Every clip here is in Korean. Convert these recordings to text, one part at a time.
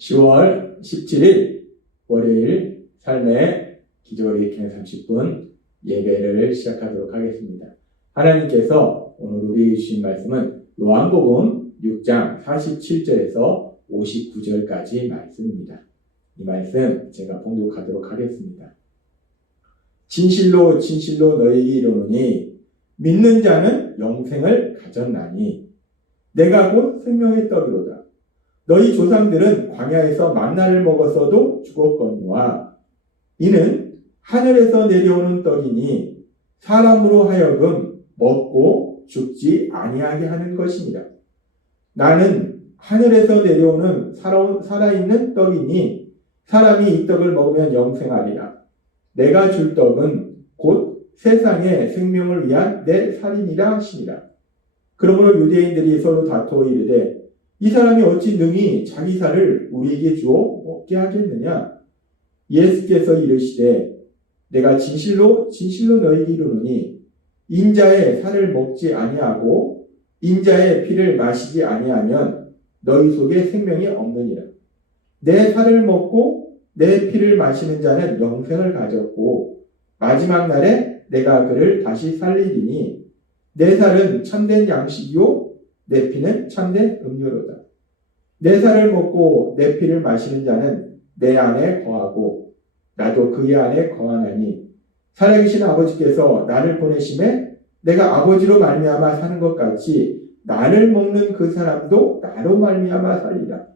10월 17일 월요일 삶의 기적을 일으키는 30분 예배를 시작하도록 하겠습니다. 하나님께서 오늘 우리에게 주신 말씀은 요한복음 6장 47절에서 59절까지 말씀입니다. 이 말씀 제가 봉독하도록 하겠습니다. 진실로 진실로 너희에게 이르노니 믿는 자는 영생을 가졌나니 내가 곧 생명의 떡이로다. 너희 조상들은 광야에서 만나를 먹었어도 죽었거니와 이는 하늘에서 내려오는 떡이니 사람으로 하여금 먹고 죽지 아니하게 하는 것이니라. 나는 하늘에서 내려오는 살아있는 떡이니 사람이 이 떡을 먹으면 영생하리라. 내가 줄 떡은 곧 세상의 생명을 위한 내 살이니라 하시니라. 그러므로 유대인들이 서로 다투어 이르되 이 사람이 어찌 능히 자기 살을 우리에게 주어 먹게 하겠느냐? 예수께서 이르시되 내가 진실로 진실로 너희에게 이르노니 인자의 살을 먹지 아니하고 인자의 피를 마시지 아니하면 너희 속에 생명이 없느니라. 내 살을 먹고 내 피를 마시는 자는 영생을 가졌고 마지막 날에 내가 그를 다시 살리리니 내 살은 참된 양식이요 내 피는 참된 음료로다. 내 살을 먹고 내 피를 마시는 자는 내 안에 거하고 나도 그의 안에 거하나니 살아계신 아버지께서 나를 보내심에 내가 아버지로 말미암아 사는 것 같이 나를 먹는 그 사람도 나로 말미암아 살리라.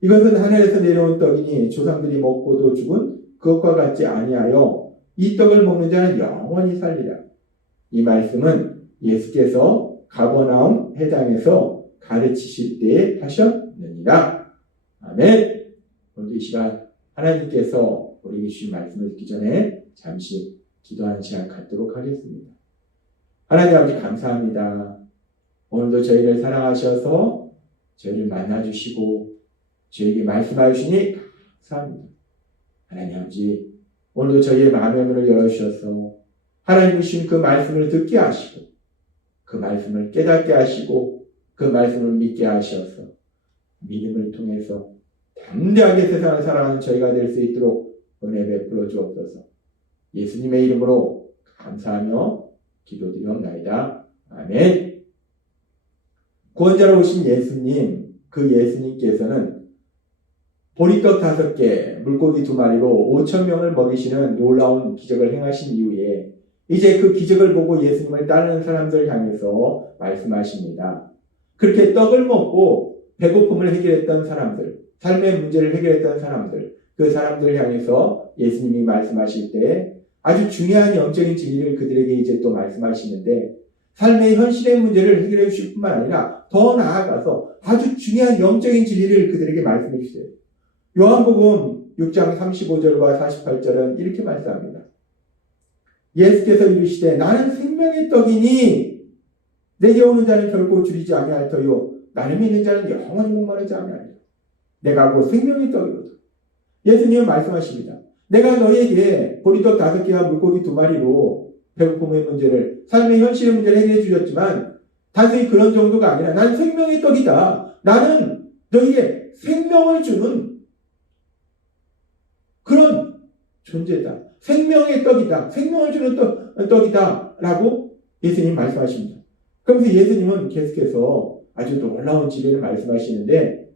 이것은 하늘에서 내려온 떡이니 조상들이 먹고도 죽은 그것과 같지 아니하여 이 떡을 먹는 자는 영원히 살리라. 이 말씀은 예수께서 가버나움 회당에서 가르치실 때에 하셨느니라. 아멘. 오늘 이 시간 하나님께서 우리에게 주신 말씀을 듣기 전에 잠시 기도하는 시간 갖도록 하겠습니다. 하나님 아버지 감사합니다. 오늘도 저희를 사랑하셔서 저희를 만나주시고 저희에게 말씀하여 주시니 감사합니다. 하나님 아버지 오늘도 저희의 마음의 문을 열어주셔서 하나님이 주신 그 말씀을 듣게 하시고 그 말씀을 깨닫게 하시고 그 말씀을 믿게 하셔서 믿음을 통해서 담대하게 세상을 살아가는 저희가 될 수 있도록 은혜 베풀어 주옵소서. 예수님의 이름으로 감사하며 기도드리옵나이다. 아멘. 구원자로 오신 예수님, 그 예수님께서는 보리떡 5개, 물고기 2마리로 5,000명을 먹이시는 놀라운 기적을 행하신 이후에 이제 그 기적을 보고 예수님을 따르는 사람들 향해서 말씀하십니다. 그렇게 떡을 먹고 배고픔을 해결했던 사람들, 삶의 문제를 해결했던 사람들, 그 사람들을 향해서 예수님이 말씀하실 때 아주 중요한 영적인 진리를 그들에게 이제 또 말씀하시는데 삶의 현실의 문제를 해결해 주실 뿐만 아니라 더 나아가서 아주 중요한 영적인 진리를 그들에게 말씀해 주세요. 요한복음 6장 35절과 48절은 이렇게 말씀합니다. 예수께서 이르시되 나는 생명의 떡이니 내게 오는 자는 결코 줄이지 아니할 터요 나를 믿는 자는 영원히 목마르지 아니하리라. 내가 곧 생명의 떡이로다. 예수님은 말씀하십니다. 내가 너희에게 보리떡 5개와 물고기 2마리로 배고픔의 문제를 삶의 현실의 문제를 해결해 주셨지만 단순히 그런 정도가 아니라 나는 생명의 떡이다. 나는 너희에게 생명을 주는 그런 존재다. 생명의 떡이다. 생명을 주는 떡이다. 라고 예수님 말씀하십니다. 그러면서 예수님은 계속해서 아주 놀라운 진리를 말씀하시는데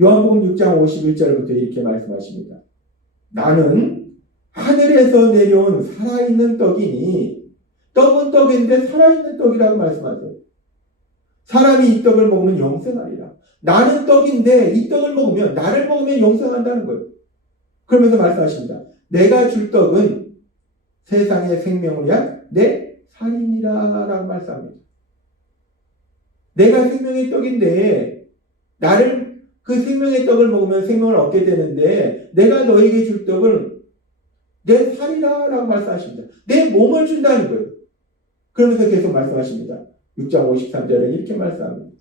요한복음 6장 51절부터 이렇게 말씀하십니다. 나는 하늘에서 내려온 살아있는 떡이니 떡은 떡인데 살아있는 떡이라고 말씀하세요. 사람이 이 떡을 먹으면 영생하리라. 나는 떡인데 이 떡을 먹으면 나를 먹으면 영생한다는 거예요. 그러면서 말씀하십니다. 내가 줄 떡은 세상의 생명을 위한 내 살이니라 라고 말씀합니다. 내가 생명의 떡인데 나를 그 생명의 떡을 먹으면 생명을 얻게 되는데 내가 너에게 줄 떡은 내 살이라 라고 말씀하십니다. 내 몸을 준다는 거예요. 그러면서 계속 말씀하십니다. 6장 53절에 이렇게 말씀합니다.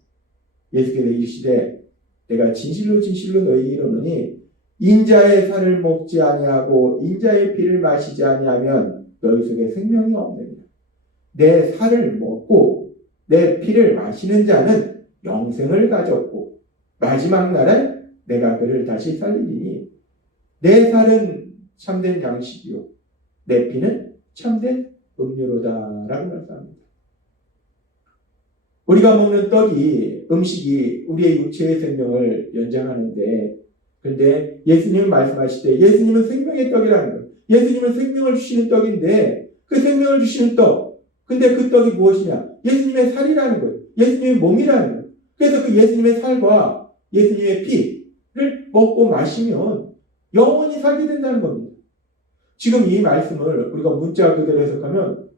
예수께서 이르시되 내가 진실로 진실로 너희에게 이르노니 인자의 살을 먹지 아니하고 인자의 피를 마시지 아니하면 너희 속에 생명이 없느니라. 내 살을 먹고 내 피를 마시는 자는 영생을 가졌고 마지막 날에 내가 그를 다시 살리리니 내 살은 참된 양식이요 내 피는 참된 음료로다라고 말씀합니다. 우리가 먹는 떡이 음식이 우리의 육체의 생명을 연장하는데 그런데 예수님은 말씀하실 때 예수님은 생명의 떡이라는 거예요. 예수님은 생명을 주시는 떡인데 그 생명을 주시는 떡 근데 그 떡이 무엇이냐? 예수님의 살이라는 거예요. 예수님의 몸이라는 거예요. 그래서 그 예수님의 살과 예수님의 피를 먹고 마시면 영원히 살게 된다는 겁니다. 지금 이 말씀을 우리가 문자 그대로 해석하면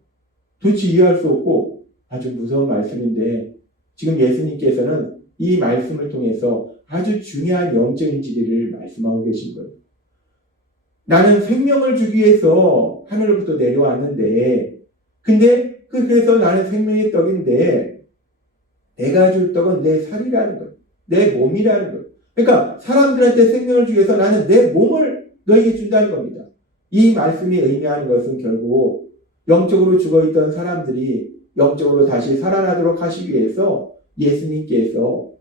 도대체 이해할 수 없고 아주 무서운 말씀인데 지금 예수님께서는 이 말씀을 통해서 아주 중요한 영적인 진리를 말씀하고 계신 거예요. 나는 생명을 주기 위해서 하늘로부터 내려왔는데 근데 그래서 나는 생명의 떡인데 내가 줄 떡은 내 살이라는 거예요. 내 몸이라는 거예요. 그러니까 사람들한테 생명을 주기 위해서 나는 내 몸을 너에게 준다는 겁니다. 이 말씀이 의미하는 것은 결국 영적으로 죽어있던 사람들이 영적으로 다시 살아나도록 하시기 위해서 예수님께서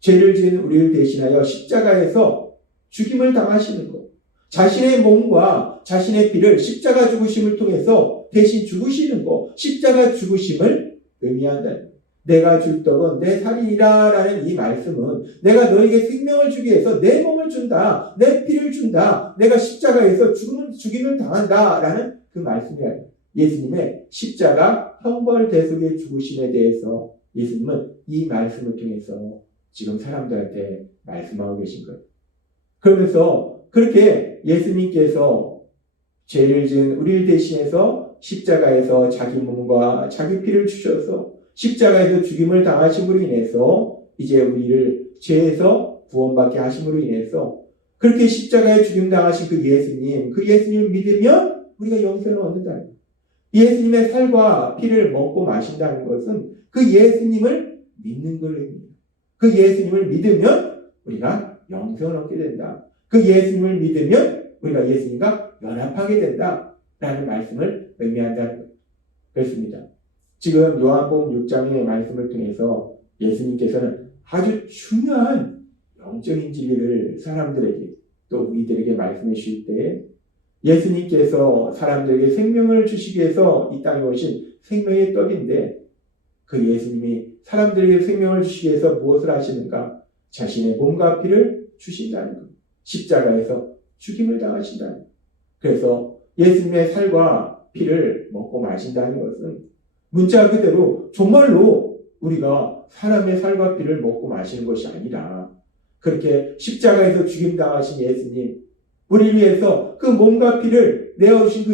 죄를 지은 우리를 대신하여 십자가에서 죽임을 당하시는 것. 자신의 몸과 자신의 피를 십자가 죽으심을 통해서 대신 죽으시는 것. 십자가 죽으심을 의미한다. 내가 줄 떡은 내 살이니라 라는 이 말씀은 내가 너에게 생명을 주기 위해서 내 몸을 준다. 내 피를 준다. 내가 십자가에서 죽임을 당한다 라는 그 말씀이에요. 예수님의 십자가 형벌 대속의 죽으심에 대해서 예수님은 이 말씀을 통해서 지금 사람들한테 말씀하고 계신 거예요. 그러면서 그렇게 예수님께서 죄를 지은 우리를 대신해서 십자가에서 자기 몸과 자기 피를 주셔서 십자가에서 죽임을 당하심으로 인해서 이제 우리를 죄에서 구원받게 하심으로 인해서 그렇게 십자가에 죽임 당하신 그 예수님을 믿으면 우리가 영생을 얻는다는 거예요. 예수님의 살과 피를 먹고 마신다는 것은 그 예수님을 믿는 걸 의미합니다. 그 예수님을 믿으면 우리가 영생을 얻게 된다. 그 예수님을 믿으면 우리가 예수님과 연합하게 된다라는 말씀을 의미한다는 거예요. 그렇습니다. 지금 요한복음 6장의 말씀을 통해서 예수님께서는 아주 중요한 영적인 진리를 사람들에게 또 우리들에게 말씀해 주실 때 예수님께서 사람들에게 생명을 주시기 위해서 이 땅에 오신 생명의 떡인데 그 예수님이 사람들에게 생명을 주시기 위해서 무엇을 하시는가? 자신의 몸과 피를 주신다는 것. 십자가에서 죽임을 당하신다는 것. 그래서 예수님의 살과 피를 먹고 마신다는 것은 문자 그대로 정말로 우리가 사람의 살과 피를 먹고 마시는 것이 아니라 그렇게 십자가에서 죽임 당하신 예수님 우리를 위해서 그 몸과 피를 내어주신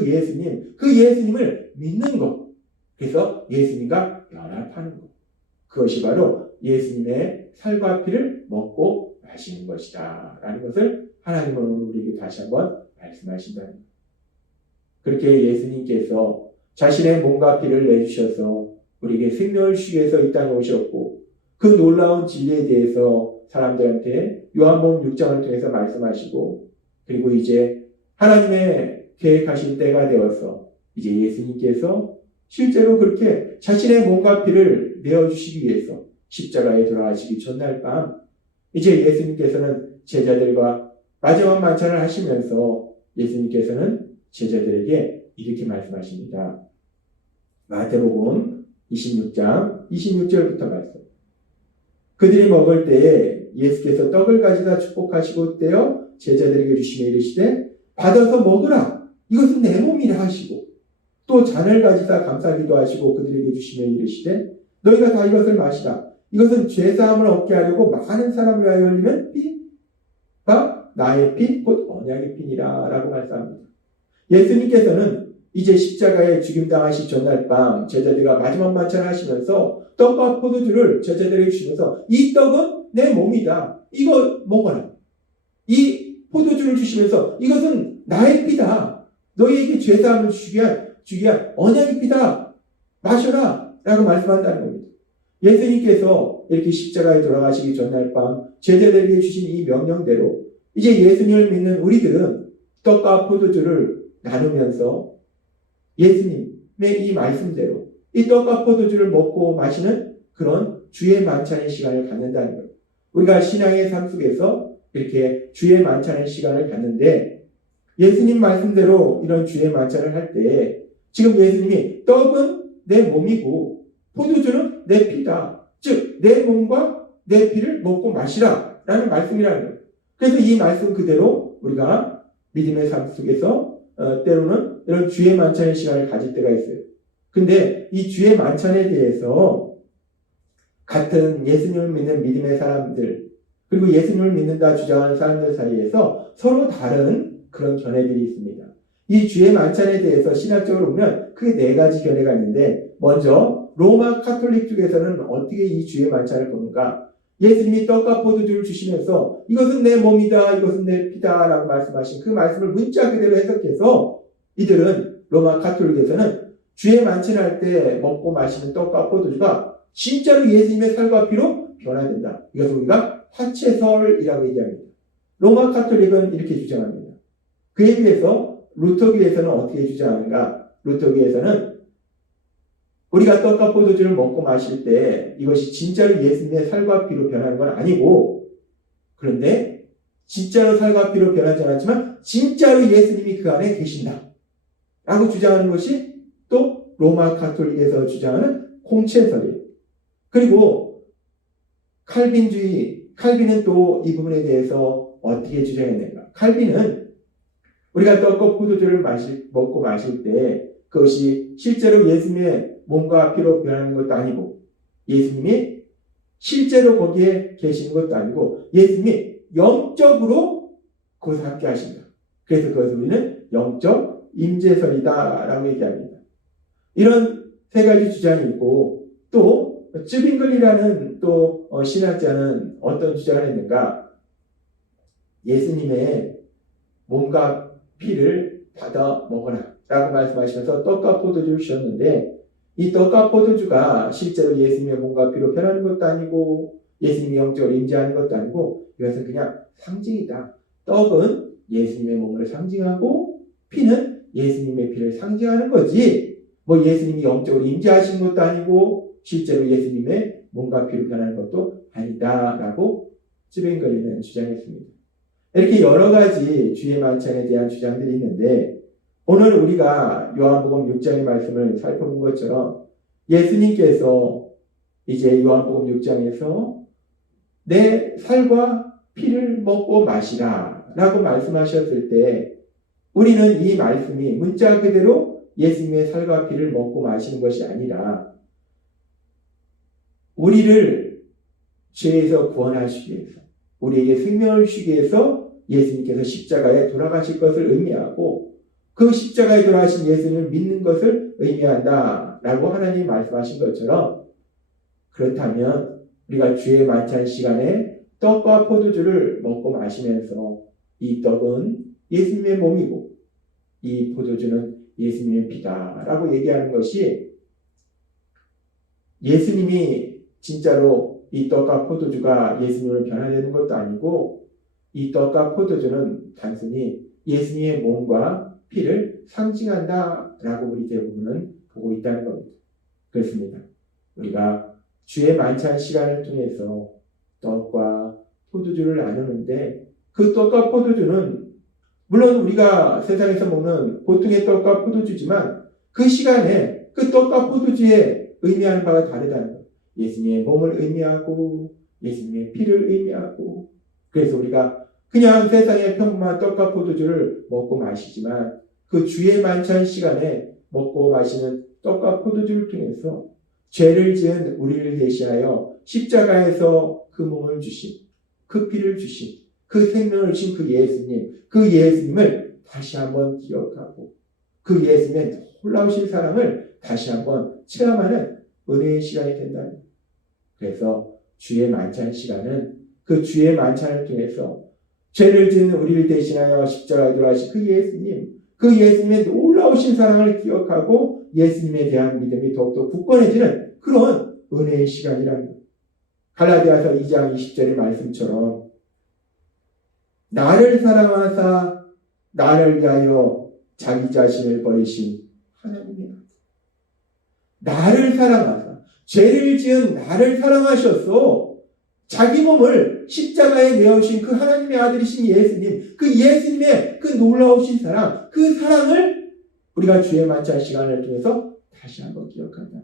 그 예수님을 믿는 것. 그래서 예수님과 연합하는 것. 그것이 바로 예수님의 살과 피를 먹고 마시는 것이다. 라는 것을 하나님은 오늘 우리에게 다시 한번 말씀하신다는 것. 그렇게 예수님께서 자신의 몸과 피를 내주셔서 우리에게 생명을 주기 위해서 이 땅에 오셨고 그 놀라운 진리에 대해서 사람들한테 요한복음 6장을 통해서 말씀하시고 그리고 이제 하나님의 계획하신 때가 되어서 이제 예수님께서 실제로 그렇게 자신의 몸과 피를 내어주시기 위해서 십자가에 돌아가시기 전날 밤 이제 예수님께서는 제자들과 마지막 만찬을 하시면서 예수님께서는 제자들에게 이렇게 말씀하십니다. 마태복음 26장 26절부터 말씀. 그들이 먹을 때에 예수께서 떡을 가져다 축복하시고 떼어 제자들에게 주시며 이르시되 받아서 먹으라. 이것은 내 몸이라 하시고 또 잔을 가지다 감사기도 하시고 그들에게 주시며 이르시되 너희가 다 이것을 마시라. 이것은 죄사함을 얻게 하려고 많은 사람을 위하여 흘리는 피가 나의 피 곧 언약의 피니라 라고 말씀합니다. 예수님께서는 이제 십자가에 죽임당하신 전날 밤 제자들과 마지막 만찬을 하시면서 떡과 포도주를 제자들에게 주시면서 이 떡은 내 몸이다. 이거 먹어라. 이 포도주를 주시면서 이것은 나의 피다. 너희에게 죄사함을 주기 위한 언약의 피다. 마셔라. 라고 말씀한다는 겁니다. 예수님께서 이렇게 십자가에 돌아가시기 전날 밤 제자들에게 주신 이 명령대로 이제 예수님을 믿는 우리들은 떡과 포도주를 나누면서 예수님의 이 말씀대로 이 떡과 포도주를 먹고 마시는 그런 주의 만찬의 시간을 갖는다는 거예요. 우리가 신앙의 삶 속에서 이렇게 주의 만찬의 시간을 갖는데 예수님 말씀대로 이런 주의 만찬을 할 때 지금 예수님이 떡은 내 몸이고 포도주는 내 피다. 즉 내 몸과 내 피를 먹고 마시라 라는 말씀이라는 거예요. 그래서 이 말씀 그대로 우리가 믿음의 삶 속에서 때로는 이런 주의 만찬의 시간을 가질 때가 있어요. 근데 이 주의 만찬에 대해서 같은 예수님을 믿는 믿음의 사람들 그리고 예수님을 믿는다 주장하는 사람들 사이에서 서로 다른 그런 견해들이 있습니다. 이 주의 만찬에 대해서 신학적으로 보면 크게 네 가지 견해가 있는데 먼저 로마 카톨릭 쪽에서는 어떻게 이 주의 만찬을 보는가? 예수님이 떡과 포도주를 주시면서 이것은 내 몸이다, 이것은 내 피다 라고 말씀하신 그 말씀을 문자 그대로 해석해서 이들은 로마 카톨릭에서는 주의 만찬할 때 먹고 마시는 떡과 포도주가 진짜로 예수님의 살과 피로 변화된다. 이것을 우리가 화채설이라고 얘기합니다. 로마 카톨릭은 이렇게 주장합니다. 그에 비해서 루터교에서는 어떻게 주장하는가? 루터교에서는 우리가 떡과 포도주를 먹고 마실 때 이것이 진짜로 예수님의 살과 피로 변하는 건 아니고 그런데 진짜로 살과 피로 변하지 않았지만 진짜로 예수님이 그 안에 계신다 라고 주장하는 것이 또 로마 카톨릭에서 주장하는 공채설이에요. 그리고 칼빈은 또 이 부분에 대해서 어떻게 주장했는가? 칼빈은 우리가 떡과 포도주를 먹고 마실 때 그것이 실제로 예수님의 몸과 피로 변하는 것도 아니고 예수님이 실제로 거기에 계시는 것도 아니고 예수님이 영적으로 그것을 함께 하신다. 그래서 그것을 우리는 영적 임재설이다 라고 얘기합니다. 이런 세 가지 주장이 있고 또 쯔빙글이라는 또 신학자는 어떤 주장을 했는가? 예수님의 몸과 피를 받아 먹어라 라고 말씀하시면서 떡과 포도주를 주셨는데 이 떡과 포도주가 실제로 예수님의 몸과 피로 변하는 것도 아니고 예수님이 영적으로 임재하는 것도 아니고 이것은 그냥 상징이다. 떡은 예수님의 몸을 상징하고 피는 예수님의 피를 상징하는 거지 뭐 예수님이 영적으로 임재하시는 것도 아니고 실제로 예수님의 몸과 피로 변하는 것도 아니다 라고 쯔빙글리는 주장했습니다. 이렇게 여러 가지 주의 만찬에 대한 주장들이 있는데 오늘 우리가 요한복음 6장의 말씀을 살펴본 것처럼 예수님께서 이제 요한복음 6장에서 내 살과 피를 먹고 마시라 라고 말씀하셨을 때 우리는 이 말씀이 문자 그대로 예수님의 살과 피를 먹고 마시는 것이 아니라 우리를 죄에서 구원하시기 위해서 우리에게 생명을 주시기 위해서 예수님께서 십자가에 돌아가실 것을 의미하고 그 십자가에 돌아가신 예수님을 믿는 것을 의미한다 라고 하나님이 말씀하신 것처럼 그렇다면 우리가 주의 만찬 시간에 떡과 포도주를 먹고 마시면서 이 떡은 예수님의 몸이고 이 포도주는 예수님의 피다 라고 얘기하는 것이 예수님이 진짜로 이 떡과 포도주가 예수님을 변화되는 것도 아니고 이 떡과 포도주는 단순히 예수님의 몸과 피를 상징한다 라고 우리 대부분은 보고 있다는 겁니다. 그렇습니다. 우리가 주의 만찬 시간을 통해서 떡과 포도주를 나누는데 그 떡과 포도주는 물론 우리가 세상에서 먹는 보통의 떡과 포도주지만 그 시간에 그 떡과 포도주의 의미하는 바가 다르다는 거예요. 예수님의 몸을 의미하고 예수님의 피를 의미하고 그래서 우리가 그냥 세상의 평범한 떡과 포도주를 먹고 마시지만 그 주의 만찬 시간에 먹고 마시는 떡과 포도주를 통해서 죄를 지은 우리를 대신하여 십자가에서 그 몸을 주신 그 피를 주신 그 생명을 주신 그 예수님을 다시 한번 기억하고 그 예수님의 놀라우신 사랑을 다시 한번 체험하는 은혜의 시간이 된다는 거예요. 그래서 주의 만찬 시간은 그 주의 만찬을 통해서 죄를 지은 우리를 대신하여 십자가에 돌아가신 그 예수님의 놀라우신 사랑을 기억하고 예수님에 대한 믿음이 더욱더 굳건해지는 그런 은혜의 시간이라는 거예요. 갈라디아서 2장 20절의 말씀처럼 나를 사랑하사 나를 위하여 자기 자신을 버리신 하나님이다. 나를 사랑하사 죄를 지은 나를 사랑하셨어. 자기 몸을 십자가에 내어주신 그 하나님의 아들이신 예수님, 그 예수님의 그 놀라우신 사랑, 그 사랑을 우리가 주의 만찬 시간을 통해서 다시 한번 기억한다.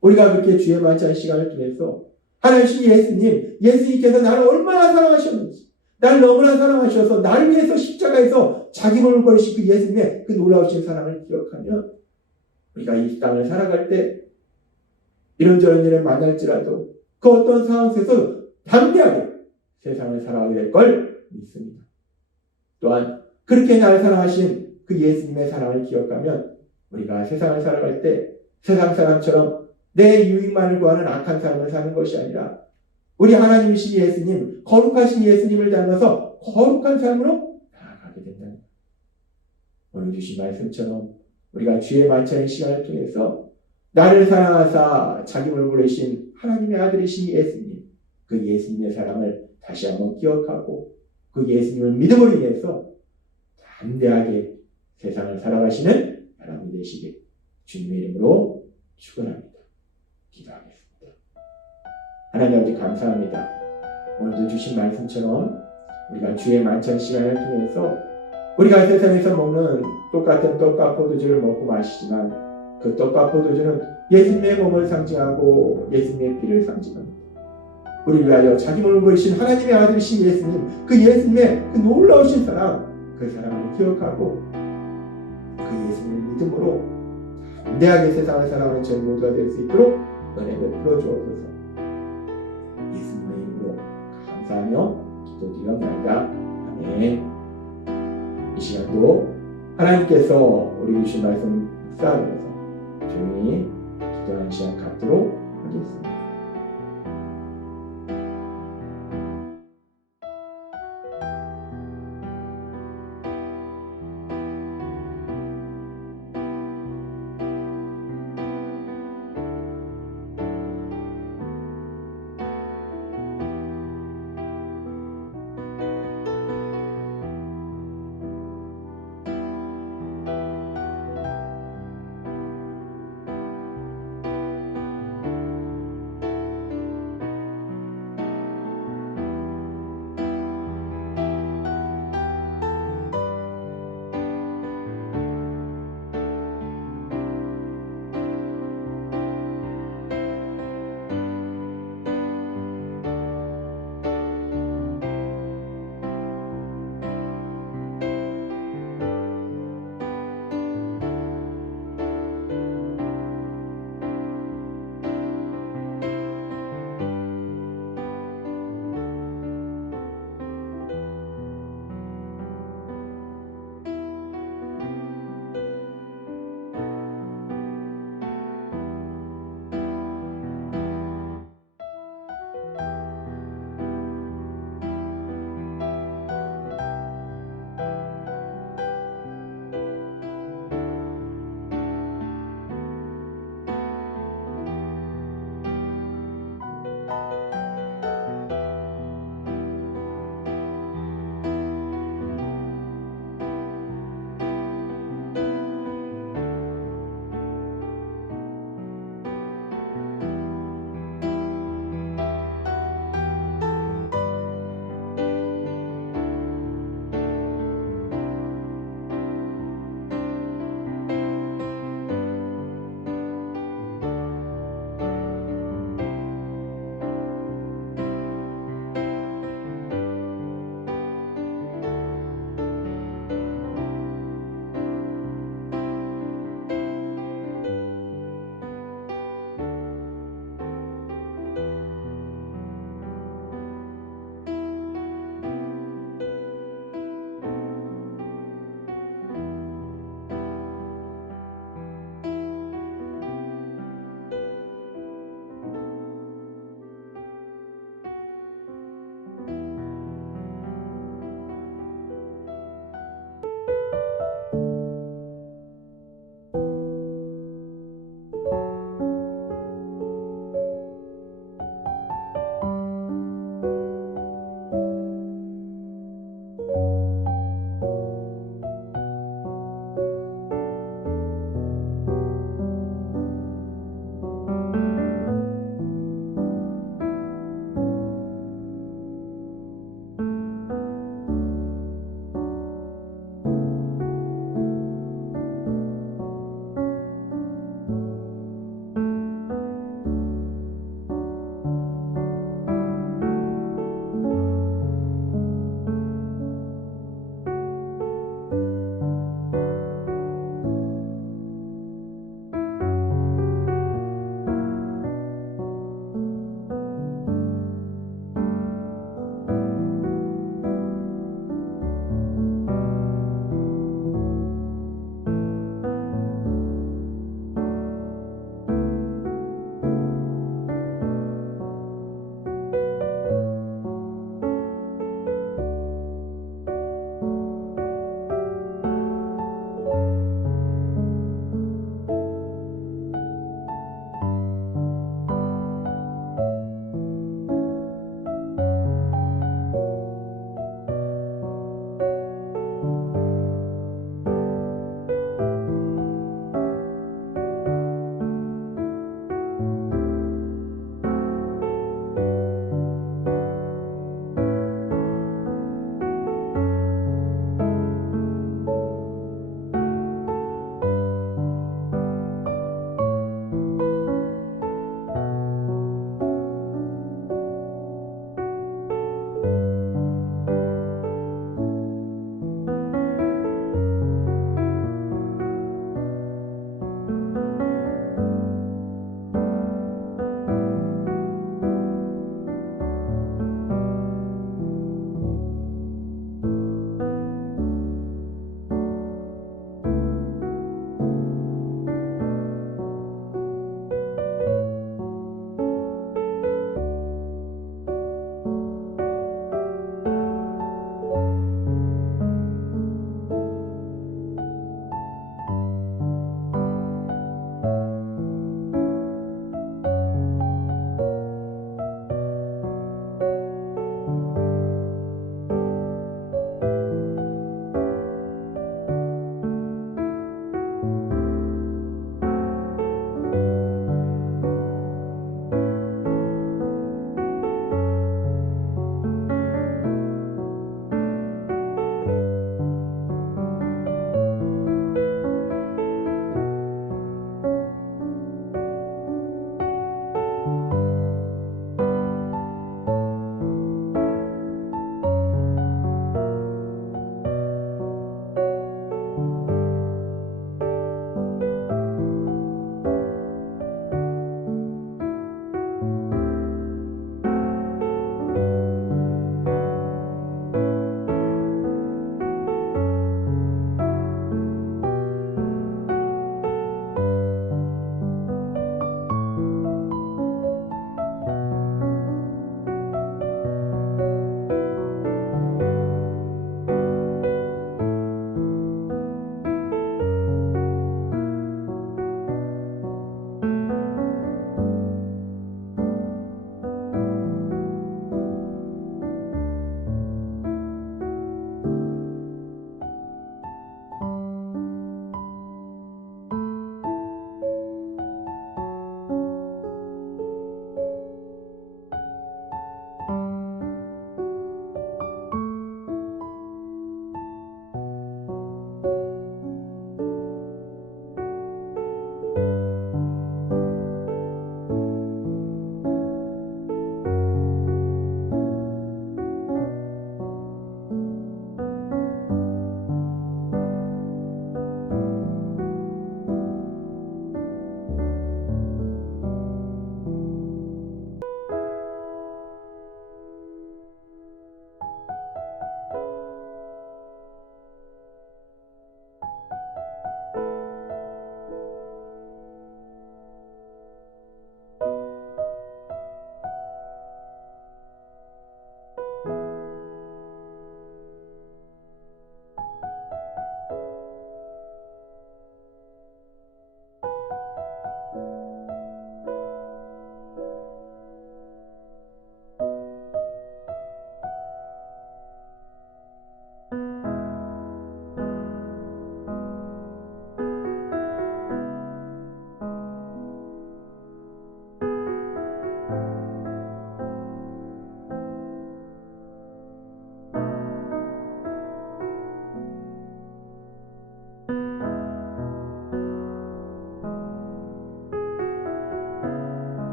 우리가 그렇게 주의 만찬 시간을 통해서 하나님 예수님께서 나를 얼마나 사랑하셨는지, 나를 너무나 사랑하셔서 나를 위해서 십자가에서 자기 몸을 버리신 그 예수님의 그 놀라우신 사랑을 기억하면 우리가 이 땅을 살아갈 때 이런저런 일을 만날지라도 그 어떤 상황 속에서 담대하게 세상을 살아가게 될 걸 믿습니다. 또한 그렇게 나를 사랑하신 그 예수님의 사랑을 기억하면 우리가 세상을 살아갈 때 세상 사람처럼 내 유익만을 구하는 악한 삶을 사는 것이 아니라 우리 하나님이신 예수님, 거룩하신 예수님을 닮아서 거룩한 삶으로 나아가게 된다. 오늘 주신 말씀처럼 우리가 주의 만찬의 시간을 통해서 나를 사랑하사 자기 몸을 버리신 하나님의 아들이신 예수님, 그 예수님의 사랑을 다시 한번 기억하고 그 예수님을 믿음으로 인해서 담대하게 세상을 살아가시는 여러분이 되시길 주님의 이름으로 축원합니다. 기도하겠습니다. 하나님 아버지 감사합니다. 오늘도 주신 말씀처럼 우리가 주의 만찬 시간을 통해서 우리가 세상에서 먹는 똑같은 떡과 포도주를 먹고 마시지만 그 떡과 포도주는 예수님의 몸을 상징하고 예수님의 피를 상징합니다. 우리를 위하여 자기 몸을 버리신 하나님의 아들이신 예수님, 그 예수님의 그 놀라우신 사랑, 그 사랑을 기억하고 그 예수님을 믿음으로 담대하게 세상을 살아가는 저희 모두가 될 수 있도록 은혜를 풀어주옵소서. 예수님의 이름으로 감사하며 기도드리옵나이다. 아멘. 이 시간도 하나님께서 우리 주신 말씀 묵상하면서 조용히